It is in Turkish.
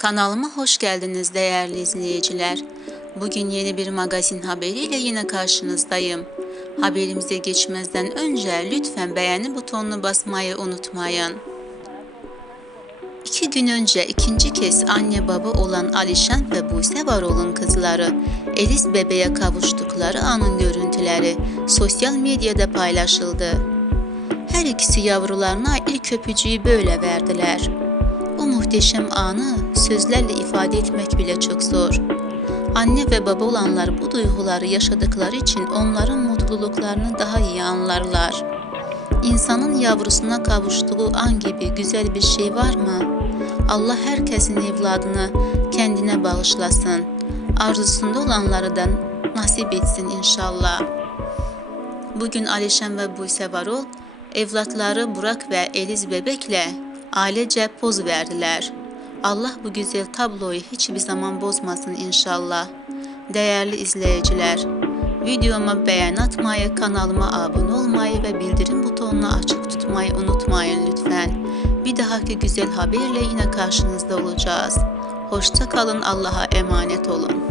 Kanalıma hoş geldiniz değerli izleyiciler. Bugün yeni bir magazin haberiyle yine karşınızdayım. Haberimize geçmezden önce lütfen beğeni butonuna basmayı unutmayın. İki gün önce ikinci kez anne baba olan Alişan ve Buse Varol'un kızları Elis bebeğe kavuştukları anın görüntüleri sosyal medyada paylaşıldı. Her ikisi yavrularına ilk öpücüğü böyle verdiler. Muhteşem anı sözlerle ifade etmek bile çok zor. Anne ve baba olanlar bu duyguları yaşadıkları için onların mutluluklarını daha iyi anlarlar. İnsanın yavrusuna kavuştuğu an gibi güzel bir şey var mı? Allah herkesin evladını kendine bağışlasın. Arzusunda olanları da nasip etsin inşallah. Bugün Alişan ve Buse Varol evlatları Burak ve Eliz bebekle ailece poz verdiler. Allah bu güzel tabloyu hiçbir zaman bozmasın inşallah. Değerli izleyiciler, videoma beğen atmayı, kanalıma abone olmayı ve bildirim butonunu açık tutmayı unutmayın lütfen. Bir dahaki güzel haberle yine karşınızda olacağız. Hoşça kalın, Allah'a emanet olun.